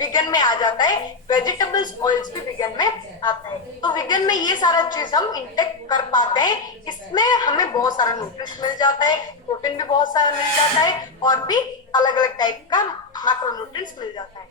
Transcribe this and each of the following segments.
Vegan में आ जाता है, वेजिटेबल्स ऑयल्स भी विगन में आता है। तो विगन में ये सारा चीज हम इंटेक कर पाते हैं। इसमें हमें बहुत सारा न्यूट्रिएंट्स मिल जाता है, प्रोटीन भी बहुत सारा मिल जाता है और भी अलग अलग टाइप का मैक्रोन्यूट्रिएंट्स मिल जाता है।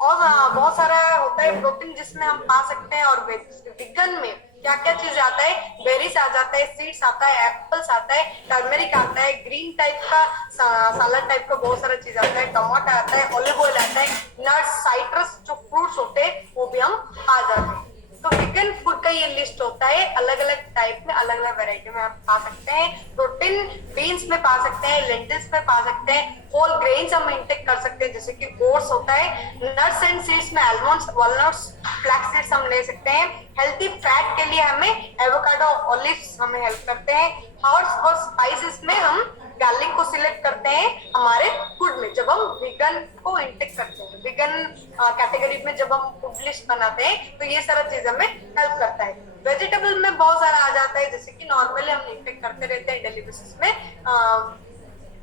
और बहुत सारा होता है प्रोटीन जिसमें हम पा सकते हैं। और विगन में क्या क्या चीज आता है, बेरीज आ जाता है, सीड्स आता है, एप्पल्स आता है, टर्मरिक आता है, ग्रीन टाइप का सलाद टाइप का बहुत सारा चीज आता है, टमाटर आता है, ऑलिव ऑयल आता है, नट्स, साइट्रस जो फ्रूट्स होते हैं वो भी हम आ जाते हैं। तो विगन फूड का ये लिस्ट होता है, अलग अलग टाइप में अलग अलग वैरायटी में आप पा सकते हैं। प्रोटीन बीन्स में पा सकते हैं, लेंटिल्स में पा सकते हैं, होल ग्रेन्स हम इंटेक कर सकते हैं जैसे कि ओट्स होता है, नट्स एंड सीड्स में आलमंड्स, वॉलनट्स, फ्लैक्स सीड्स हम ले सकते हैं। हेल्थी फैट के लिए हमें एवोकाडो, ऑलिव्स हमें हेल्प करते हैं। हर्ब्स और स्पाइसेस में हम गार्लिक को सिलेक्ट करते हैं हमारे फूड में जब हम विगन को इंटेक करते हैं। विगन कैटेगरी में जब हम फूड लिस्ट बनाते हैं तो ये सारा चीज हमें हेल्प करता है। वेजिटेबल में बहुत सारा आ जाता है जैसे कि नॉर्मली हम इंटेक करते रहते हैं डेली बेसिस में।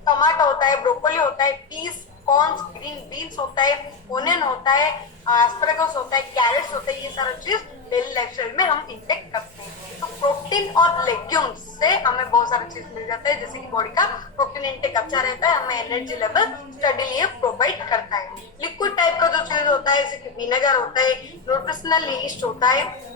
टमाटो होता है, ब्रोकोली होता है, पीस, कॉर्न्स, ग्रीन बीन्स होता है, ओनियन होता है, एस्परेगस होता है, कैरेट्स होता है, ये सारा चीज डेली लाइफस्टाइल में हम इंटेक करते हैं। तो प्रोटीन और लेग्यूम्स से हमें बहुत सारी चीज मिल जाता है जैसे कि बॉडी का प्रोटीन इंटेक अच्छा रहता है, हमें एनर्जी लेवल स्टडीली प्रोवाइड करता है। लिक्विड टाइप का जो चीज होता है जैसे कि विनेगर होता है, न्यूट्रिशनल यीस्ट होता है,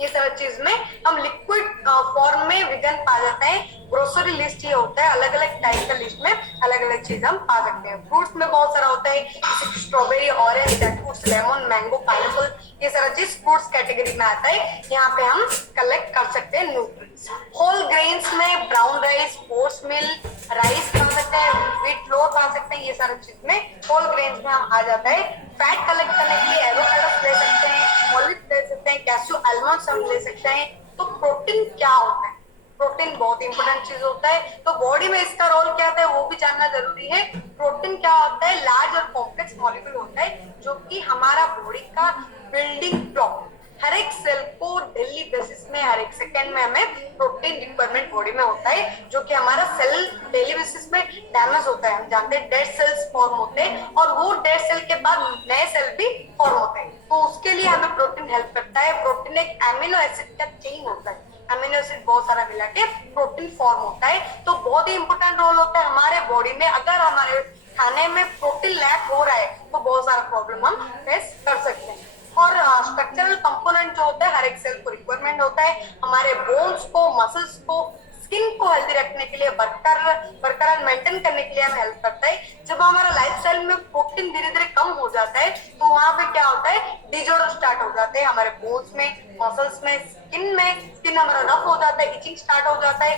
ये सारा चीज में हम लिक्विड फॉर्म में विगन पा जाते हैं। ग्रोसरी लिस्ट ये होता है, अलग अलग टाइप का लिस्ट में अलग अलग चीज हम पा सकते हैं। फ्रूट्स में बहुत सारा होता है जैसे strawberry, orange, jackfruits, lemon, mango, pineapple, ये सारा चीज फ्रूट्स कैटेगरी में आता है। यहाँ पे हम कलेक्ट कर सकते हैं न्यूट्रिएंट्स। होल ग्रेन्स में ब्राउन राइस, ओट्स मिल, राइस खा सकते हैं, व्हीट फ्लोर खा सकते हैं, ये सारी चीज में होल ग्रेन्स में हम आ जाता है। फैट कलेक्ट करने के लिए एवोकाडो ले सकते हैं, ऑलिव ले सकते हैं, कैश्यू, आलमंड्स हम ले सकते हैं। तो प्रोटीन क्या होता है, प्रोटीन बहुत इंपॉर्टेंट चीज होता है। तो बॉडी में इसका रोल क्या होता है वो भी जानना जरूरी है। प्रोटीन क्या होता है, लार्ज और कॉम्प्लेक्स मॉलिक्यूल होता है जो कि हमारा बॉडी का बिल्डिंग ब्लॉक। हर एक सेल को डेली बेसिस में हर एक सेकेंड में हमें प्रोटीन रिक्वायरमेंट बॉडी में होता है जो कि हमारा सेल डेली बेसिस में डैमेज होता है। हम जानते हैं डेड सेल्स फॉर्म होते हैं और वो डेड सेल के बाद नए सेल भी फॉर्म होते हैं। तो उसके लिए हमें प्रोटीन हेल्प करता है। प्रोटीन एक एमिनो एसिड का चेन होता है, अमीनो एसिड बहुत सारा मिला के प्रोटीन फॉर्म होता है। तो बहुत ही इंपॉर्टेंट रोल होता है हमारे बॉडी में। अगर हमारे खाने में प्रोटीन लैक हो रहा है तो बहुत सारा प्रॉब्लम हम फेस कर सकते हैं। और स्ट्रक्चरल कंपोनेंट जो होता है हर एक सेल को रिक्वायरमेंट होता है। हमारे बोन्स को, मसल्स को, स्किन को हेल्दी रखने के लिए, बरकरार मेंटेन करने के लिए हमें हेल्प करता है। जब हमारा लाइफस्टाइल में प्रोटीन धीरे धीरे कम हो जाता है तो वहां पे क्या होता है, डिजॉर्डर स्टार्ट हो जाते हैं हमारे बोन्स में, मसल्स में, स्किन में। स्किन हमारा रफ हो जाता है, इचिंग स्टार्ट हो जाता है,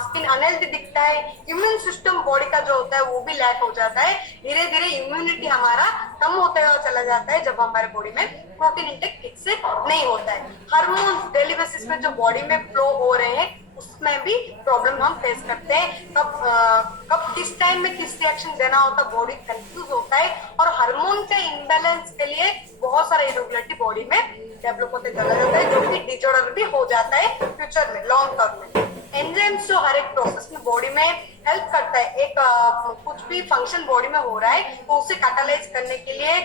स्किन अनहेल्दी दिखता है। इम्यून सिस्टम बॉडी का जो होता है वो भी लैक हो जाता है। धीरे धीरे इम्यूनिटी हमारा कम होता हुआ चला जाता है जब हमारे बॉडी में प्रोटीन इंटेक ठीक से नहीं होता है। हार्मोन्स डेली बेसिस में जो बॉडी में फ्लो हो रहे हैं उसमें भी प्रॉब्लम हम फेस करते हैं। कब किस टाइम में किस रिएक्शन देना होता है बॉडी कंफ्यूज होता है। और हार्मोन के इम्बैलेंस के लिए बहुत सारा इरेगुलरिटी बॉडी में डेवलप होते चला जाता है जो कि डिसऑर्डर भी हो जाता है फ्यूचर में, लॉन्ग टर्म में। एंजाइम्स जो हर एक प्रोसेस में बॉडी में हेल्प करता है। एक कुछ भी फंक्शन बॉडी में हो रहा है तो उसे कैटालाइज करने के लिए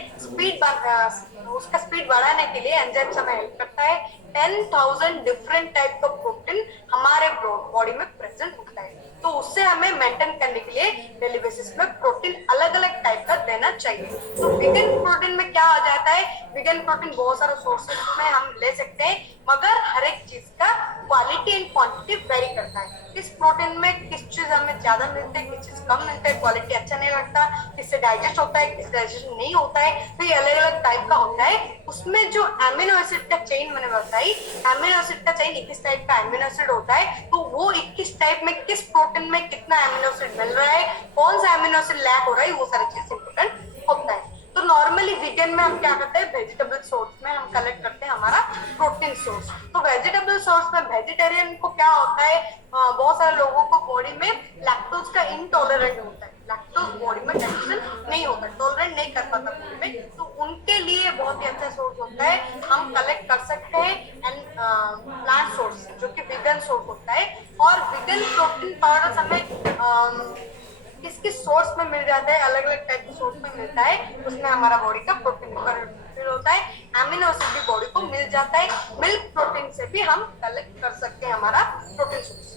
उसका स्पीड बढ़ाने के लिए एंजाइम्स हमें हेल्प करता है। 10,000 डिफरेंट टाइप का प्रोटीन हमारे बॉडी में प्रेजेंट होता है। तो उससे हमें मेंटेन करने के लिए डेली बेसिस में प्रोटीन अलग अलग टाइप का देना चाहिए। तो विगन प्रोटीन में क्या आ जाता है, विगन प्रोटीन बहुत सारे सोर्सेस में हम ले सकते हैं मगर हर एक चीज का क्वालिटी एंड क्वांटिटी वेरी करता है। किस प्रोटीन में किस चीज हमें ज्यादा मिलते हैं, किस चीज कम मिलता है, क्वालिटी अच्छा नहीं लगता, किससे डाइजेस्ट होता है, किससे डाइजेशन नहीं होता है। तो ये अलग अलग टाइप का होता है। उसमें जो एमिनो एसिड का चेन मैंने बताई, एमिनो एसिड का चेन 21 टाइप का एमिनो एसिड होता है। तो वो 21 टाइप में किस प्रोटीन में कितना एमिनो एसिड मिल रहा है, कौन सा एमिनो एसिड लैक हो रहा है, वो सारी चीज इंपॉर्टेंट होता है। तो नॉर्मली वीगन में हम क्या करते हैं, वेजिटेबल सोर्स में हम कलेक्ट करते हैं हमारा प्रोटीन सोर्स। तो वेजिटेबल सोर्स में वेजिटेरियन को क्या होता है, बहुत सारे लोगों को बॉडी में लैक्टोज का इनटॉलरेंट होता है। लैक्टोज बॉडी में डाइजेशन नहीं होता, टॉलरेंट नहीं कर पाता बॉडी में। तो उनके लिए बहुत ही अच्छा सोर्स होता है, हम कलेक्ट कर सकते हैं एंड प्लांट सोर्स जो कि वीगन सोर्स होता है। और वीगन प्रोटीन पाउडर हमें किस किस सोर्स में मिल जाता है, अलग अलग अलग टाइप के सोर्स में मिलता है, उसमें हमारा बॉडी का प्रोटीन रिक्वायरमेंट होता है। अमीनो एसिड भी बॉडी को मिल जाता है, मिल्क प्रोटीन से भी हम कलेक्ट कर सकते हैं हमारा protein source.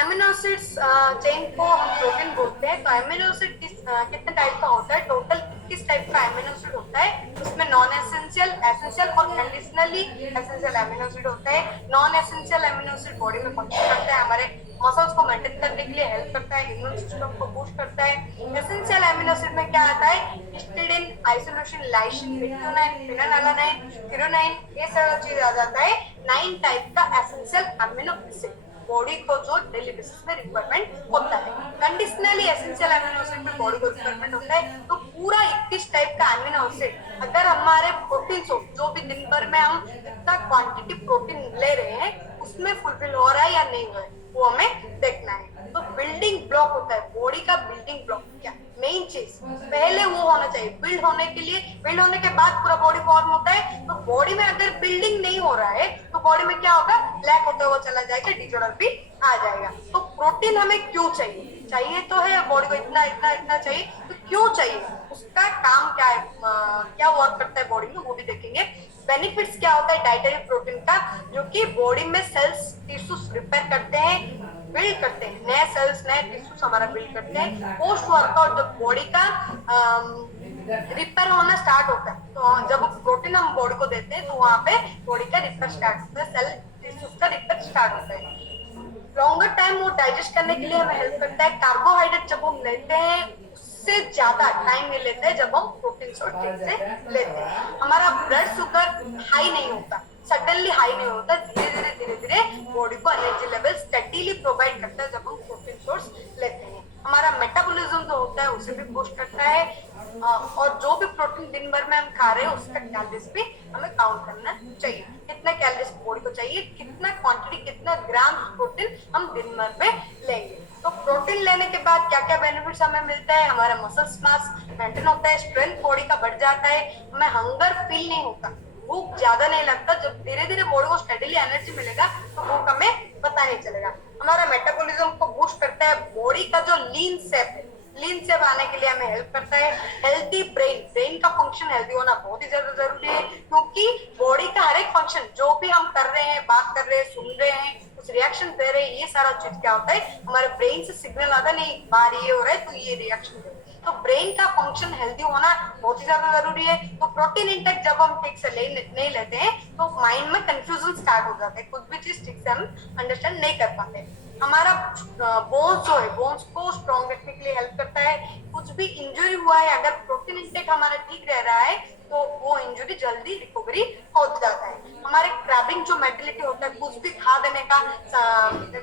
Amino acids chain को हम प्रोटीन बोलते हैं। तो एमिनो एसिड कितने टाइप का होता है? टोटल 21 टाइप का एमिनो एसिड होता है। उसमें नॉन एसेंशियल, एसेंशियल और कंडीशनली एसेंशियल एमिनो एसिड होता है। Non essential amino acid body में फंक्शन करता है, हमारे मसल्स को मेंटेन करने के लिए हेल्प करता है, इम्यून सिस्टम को बूस्ट करता है। एसेंशियल एमिनो एसिड में क्या आता है? हिस्टिडीन, आइसोल्यूसिन, लाइसिन, मेथिओनाइन, फिनालानाइन, थिरोनाइन, ये सारा चीज आ जाता है। 9 टाइप का एसेंशियल एमिनो एसिड बॉडी को जो डेली बेसिस में रिक्वायरमेंट होता है। कंडीशनली एसेंशियल एमिनो एसिड में बॉडी को रिक्वायरमेंट होता है। तो पूरा 21 टाइप का एमिनो एसिड अगर हमारे प्रोटीन सोर्स जो भी दिन भर में हम जितना क्वांटिटी प्रोटीन ले रहे हैं उसमें फुलफिल हो रहा है या नहीं हो रहा है, वो हमें देखना है। तो बिल्डिंग ब्लॉक होता है बॉडी का, बिल्डिंग ब्लॉक क्या मेन चीज पहले वो होना चाहिए। बिल्ड होने के लिए, बिल्ड होने के बाद पूरा बॉडी फॉर्म होता है। तो बॉडी में अगर बिल्डिंग नहीं हो रहा है तो बॉडी में क्या होगा? लैक होता हुआ चला जाएगा, डिसऑर्डर भी आ जाएगा। तो प्रोटीन हमें क्यों चाहिए? चाहिए तो है, बॉडी को इतना इतना इतना चाहिए, तो क्यों चाहिए? उसका काम क्या है, क्या वर्क करता है बॉडी में, वो भी देखेंगे। बेनिफिट्स क्या होता है डाइटरी प्रोटीन का? जो कि बॉडी में सेल्स, टिश्यूज रिपेयर करते हैं, बिल्ड करते हैं, नए सेल्स, नए टिश्यूज हमारा बिल्ड करते हैं। पोस्ट वर्कआउट जब बॉडी का रिपेयर होना स्टार्ट होता है, तो जब प्रोटीन हम बॉडी को देते हैं तो वहां पे बॉडी का रिपेयर स्टार्ट होता है, सेल टिश्यूज का रिपेयर स्टार्ट होता है। लॉन्गर टाइम वो डाइजेस्ट करने के लिए हमें हेल्प करता है। कार्बोहाइड्रेट जब हम लेते हैं उससे ज्यादा टाइम नहीं लेते हैं जब हम प्रोटीन सोर्स से लेते हैं। हमारा ब्लड शुगर हाई नहीं होता, सडनली हाई नहीं होता, धीरे धीरे बॉडी को एनर्जी लेवल स्टेडीली प्रोवाइड करता है जब हम प्रोटीन सोर्स लेते हैं। हमारा मेटाबॉलिज्म जो होता है उसे भी बूस्ट करता है। और जो भी प्रोटीन दिन भर में हम खा रहे हैं उसका कैलोरीज भी हमें काउंट करना चाहिए। कितना कैलोरीज बॉडी को चाहिए, कितना क्वांटिटी, कितना ग्राम प्रोटीन हम दिन भर में लेंगे। तो प्रोटीन लेने के बाद क्या क्या बेनिफिट्स हमें मिलता है? हमारा मसल्स मास मेंटेन होता है, स्ट्रेंथ बॉडी का बढ़ जाता है, हमें हंगर फील नहीं होता, भूख ज्यादा नहीं लगता। जब धीरे धीरे बॉडी को स्टेडीली एनर्जी मिलेगा तो भूख हमें पता नहीं चलेगा। हमारा मेटाबॉलिज्म को बूस्ट करता है, बॉडी का जो लीन शेप है, लीन शेप आने के लिए हमें हेल्प करता है। हेल्थी ब्रेन, ब्रेन का फंक्शन हेल्थी होना बहुत ही ज्यादा जरूरी है, क्योंकि बॉडी का हर एक फंक्शन जो भी हम कर रहे हैं, बात कर रहे हैं, सुन रहे हैं, कुछ रिएक्शन दे रहे हैं, ये सारा चीज क्या होता है? हमारे ब्रेन से सिग्नल आता है, नहीं बाहर ये हो रहा है तो ये रिएक्शन दे। तो ब्रेन का फंक्शन हेल्दी होना बहुत ही ज्यादा जरूरी है। तो प्रोटीन इंटेक जब हम ठीक से नहीं लेते हैं तो माइंड में कंफ्यूजन स्टार्ट हो जाता है, कुछ भी चीज ठीक से हम अंडरस्टैंड नहीं कर पाते। हमारा बोन्स जो है, बोन्स को स्ट्रॉन्ग रखने के लिए हेल्प करता है। कुछ भी इंजरी हुआ है, अगर प्रोटीन इंटेक हमारा ठीक रह रहा है तो वो इंजरी जल्दी रिकवरी हो जाता है। हमारे क्रैबिंग जो मेंटालिटी होता है, कुछ भी खा देने का,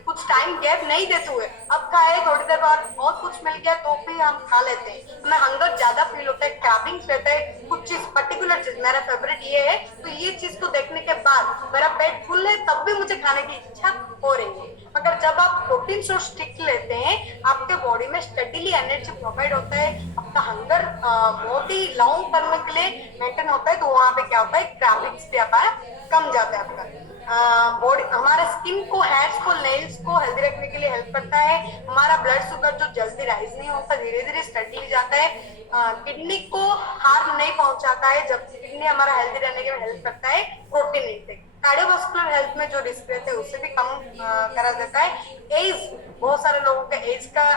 कुछ टाइम गैप नहीं देते हुए अब खाए, थोड़ी देर बाद और कुछ मिल गया तो भी हम खा लेते हैं, हमें हंगर ज्यादा फील होता है, क्रैबिंग रहता है। कुछ चीज पर्टिकुलर चीज मेरा फेवरेट ये है, तो ये चीज को देखने के बाद मेरा पेट फुल है तब भी मुझे खाने की इच्छा हो रही है। मगर जब आप प्रोटीन सोर्स ठीक लेते हैं, आपके बॉडी में स्टेडीली एनर्जी प्रोवाइड होता है, आपका हंगर बहुत ही लॉन्ग टर्म के लिए मेंटेन होता है, तो वहां पे क्या होता है? क्रैबिंग्स भी आपका कम जाता है। आपका बॉडी हमारे स्किन को, हेयर्स को, नेल्स को हेल्दी रखने के लिए हेल्प करता है। हमारा ब्लड शुगर जो जल्दी राइज नहीं होता, धीरे धीरे स्टेडीली जाता है। किडनी को हार्म नहीं पहुंचाता है, जबकि किडनी हमारा हेल्दी रहने के लिए हेल्प करता है प्रोटीन इंटेक। कार्डियोवास्कुलर हेल्थ में जो रिस्क रहते हैं उससे भी कम करा जाता है। एज, बहुत सारे लोगों का एज का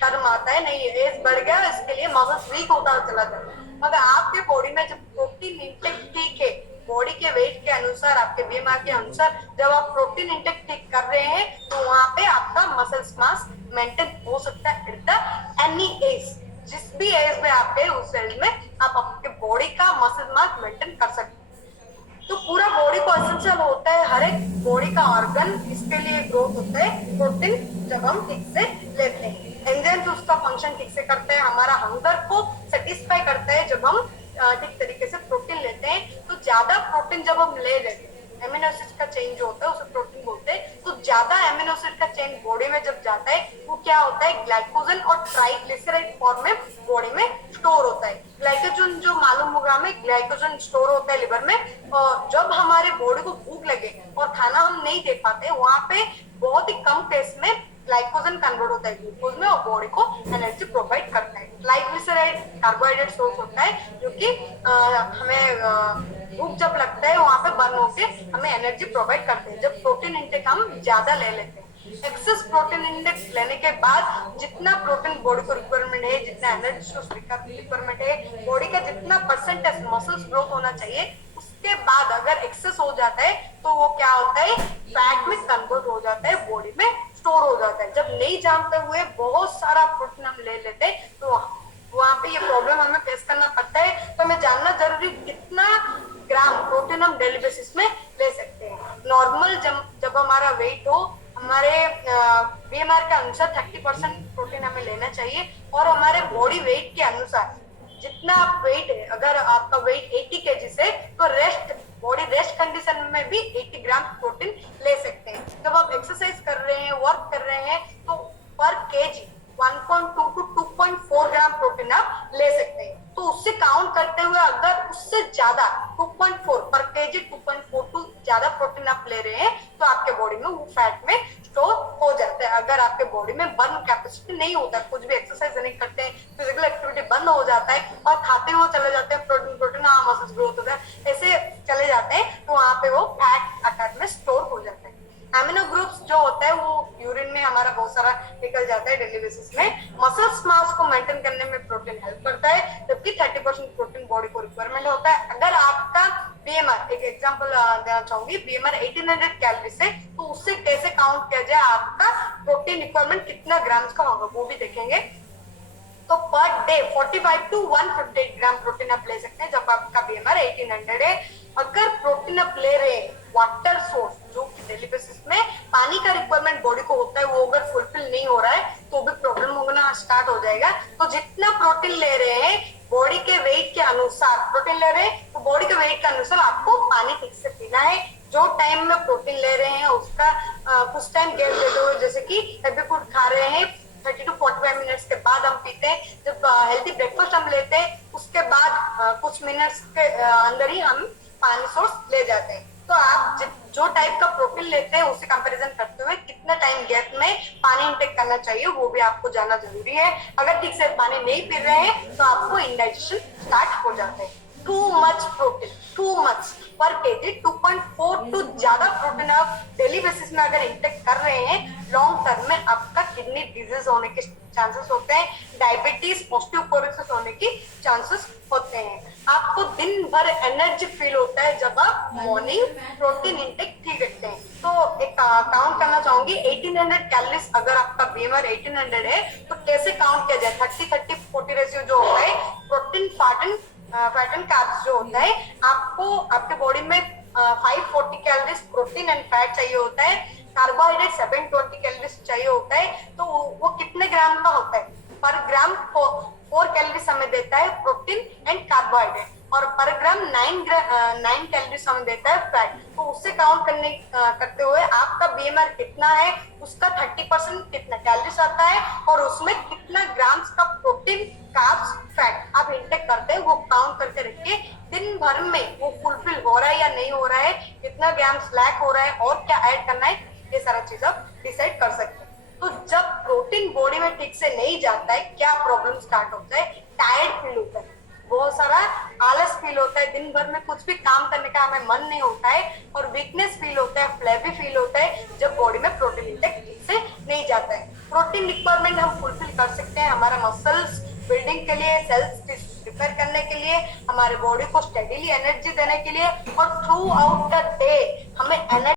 टर्म आता है, नहीं एज बढ़ गया इसके लिए मसल्स वीक होता चला जाता है, मगर आपके बॉडी में जब प्रोटीन इंटेक ठीक है, बॉडी के वेट के अनुसार, आपके बीएमआई के अनुसार जब आप प्रोटीन इंटेक ठीक कर रहे हैं तो वहां पे आपका मसल्स मास मेंटेन हो सकता है एट द एनी एज। जिस भी एज में आप है उस एज में आप आपके बॉडी का मसल मास मेंटेन कर सकते हैं। तो पूरा बॉडी को एसेंशियल होता है, हर एक बॉडी का ऑर्गन इसके लिए ग्रोथ होता है प्रोटीन जब हम ठीक से लेते हैं। एंजाइम्स उसका फंक्शन ठीक से करते हैं, हमारा हंगर को सेटिस्फाई करता है जब हम ठीक तरीके से प्रोटीन लेते हैं। तो ज्यादा प्रोटीन जब हम ले लेते हैं, एमिनो एसिड का चेन जो होता है उसे प्रोटीन बोलते हैं, तो ज्यादा एमिनो एसिड का चेन बॉडी में जब जाता है वो क्या होता है? ग्लाइकोजन और ट्राइग्लिसराइड फॉर्म में बॉडी में स्टोर होता है। ग्लाइकोजन जो मालूम होगा हमें, ग्लाइकोजन स्टोर होता है लिवर में, और जब हमारे बॉडी को भूख लगे और खाना हम नहीं दे पाते, वहां पे बहुत ही कम केस में ग्लाइकोजन कन्वर्ट होता है ग्लूकोज में और बॉडी को एनर्जी प्रोवाइड करता है। कार्बोहाइड्रेट सोर्स होता है जो कि हमें भूख जब लगता है वहां पे बर्न होके हमें एनर्जी प्रोवाइड करते हैं जब प्रोटीन इंटेक हम ज्यादा ले लेते हैं। एक्सेस प्रोटीन इंडेक्स लेने के बाद जितना प्रोटीन बॉडी को रिक्वायरमेंट है, जितना एनर्जी सोर्स रिक्वायरमेंट है, बॉडी का जितना परसेंटेज मसल्स ग्रोथ होना चाहिए, उसके बाद अगर एक्सेस हो जाता है तो वो क्या होता है, फैट में कन्वर्ट हो जाता है, बॉडी में स्टोर हो जाता है। जब नहीं जानते हुए बहुत सारा प्रोटीन हम ले लेते हैं तो वहां पे ये प्रॉब्लम हमें फेस करना पड़ता है। तो हमें जानना जरूरी कितना ग्राम प्रोटीन हम डेली बेसिस में ले सकते हैं। नॉर्मल जब हमारा वेट हो, हमारे बीएमआर के अनुसार 30% प्रोटीन हमें लेना चाहिए और हमारे बॉडी वेट के अनुसार जितना आप वेट है, अगर आपका वेट 80 केजी से तो बॉडी रेस्ट कंडीशन में भी 80 ग्राम प्रोटीन ले सकते हैं। जब आप एक्सरसाइज कर रहे हैं, वर्क कर रहे हैं तो पर केजी 1.2 to 2.4 ग्राम प्रोटीन आप ले सकते हैं। तो उससे काउंट करते हुए अगर उससे ज्यादा 2.4 पर केजी 2.42 ज्यादा प्रोटीन आप ले रहे हैं तो आपके बॉडी में वो फैट में स्टोर हो जाता है। अगर आपके बॉडी में बर्न कैपेसिटी नहीं होता, कुछ भी एक्सरसाइज नहीं करते हैं, फिजिकल एक्टिविटी बंद हो जाता है और खाते हुए चले जाते हैं प्रोटीन मसल्स ग्रोथ होता है, ऐसे चले जाते हैं तो वहां पे वो फैट आकार में स्टोर हो जाता है। एमिनो ग्रुप्स जो होता है वो यूरिन में हमारा बहुत सारा निकल जाता है डेली बेसिस में। मसल्स मास को मेंटेन करने में प्रोटीन हेल्प करता है, जबकि 30% प्रोटीन बॉडी को रिक्वायरमेंट होता है। अगर आपका बीएमआर, एक एग्जांपल देना चाहूंगी, बीएमआर 1800 कैलोरीज है तो उससे कैसे काउंट किया जाए आपका प्रोटीन रिक्वायरमेंट कितना ग्राम्स का होगा वो भी देखेंगे। तो per day 45 to 158 gram protein आप ले सकते हैं जब आपका बीएमआर 1800 है। अगर प्रोटीन आप ले रहे हैं वाटर सोर्स, जो कि डेली बेसिस में पानी का रिक्वायरमेंट बॉडी को होता है, वो अगर फुलफिल नहीं हो रहा है तो भी प्रॉब्लम होना स्टार्ट हो जाएगा। तो जितना प्रोटीन ले रहे हैं बॉडी के वेट के अनुसार प्रोटीन ले रहे हैं तो बॉडी के वेट के अनुसार आपको पानी ठीक से पीना है। जो टाइम में प्रोटीन ले रहे हैं उसका कुछ टाइम गैप देते हुए, जैसे कि हेवी फूड खा रहे हैं 30 to 45 मिनट्स के बाद हम पीते हैं। जब हेल्थी ब्रेकफास्ट हम लेते हैं उसके बाद कुछ मिनट्स के अंदर ही हम पानी सोर्स ले जाते हैं। तो आप जो टाइप का प्रोटीन लेते हैं उससे कंपैरिजन करते हुए कितना टाइम गैप में पानी इंटेक करना चाहिए वो भी आपको जानना जरूरी है। अगर ठीक से पानी नहीं पी रहे हैं तो आपको इंडाइजेशन स्टार्ट हो जाता है। Too much protein, too much पर केजी 2.4 टू ज्यादा प्रोटीन आप डेली बेसिस में अगर इंटेक कर रहे हैं, लॉन्ग टर्म में आपका किडनी डिजीज होने के चांसेस होते हैं, डायबिटीज, ऑस्टियोपोरोसिस होने की चांसेस होते हैं। आपको दिन भर एनर्जी फील होता है जब आप मॉर्निंग प्रोटीन इंटेक ठीक रखते हैं। तो एक काउंट करना चाहूंगी, 1800 कैलोरीज अगर आपका बीएमआर 1800 है तो कैसे काउंट किया जाए। 30-30-40 रेशियो जो होता है, प्रोटीन फैट एंड कार्ब्स जो होता है, आपको आपके बॉडी में 540 कैलोरीज प्रोटीन एंड फैट चाहिए होता है, कार्बोहाइड्रेट 720 कैलोरीज चाहिए होता है। तो वो कितने ग्राम का होता है, पर ग्राम 4 कैलोरीज हमें देता है प्रोटीन एंड कार्बोहाइड्रेट, और पर ग्राम 9 कैलोरीज हमें देता है फैट। तो उससे काउंट करते हुए आपका बीएमआर कितना है, उसका 30% कितना कैलोरीज आता है और उसमें कितना ग्राम्स का प्रोटीन, कार्ब्स, फैट आप इंटेक करते हैं, वो काउंट करके रखिए। दिन भर में वो फुलफिल हो रहा है या नहीं हो रहा है, कितना ग्राम्स लैक हो रहा है और क्या ऐड करना है, ये सारा चीज आप डिसाइड कर सकते हैं। तो जब प्रोटीन बॉडी में ठीक से नहीं जाता है, क्या प्रॉब्लम स्टार्ट होता है, टायर्ड फील होता है, बहुत सारा आलस फील होता है, दिन भर में कुछ भी काम करने का हमें मन नहीं होता है और वीकनेस फील होता है, फ्लैबी फील होता है जब बॉडी में प्रोटीन इंटेक ठीक से नहीं जाता है। प्रोटीन रिक्वायरमेंट हम फुलफिल कर सकते हैं हमारा मसल्स बिल्डिंग के लिए, सेल्स रिपेयर करने के लिए, हमारे बॉडी को स्टेडीली एनर्जी देने के लिए, और थ्रू आउट द डे हमें एनर्जी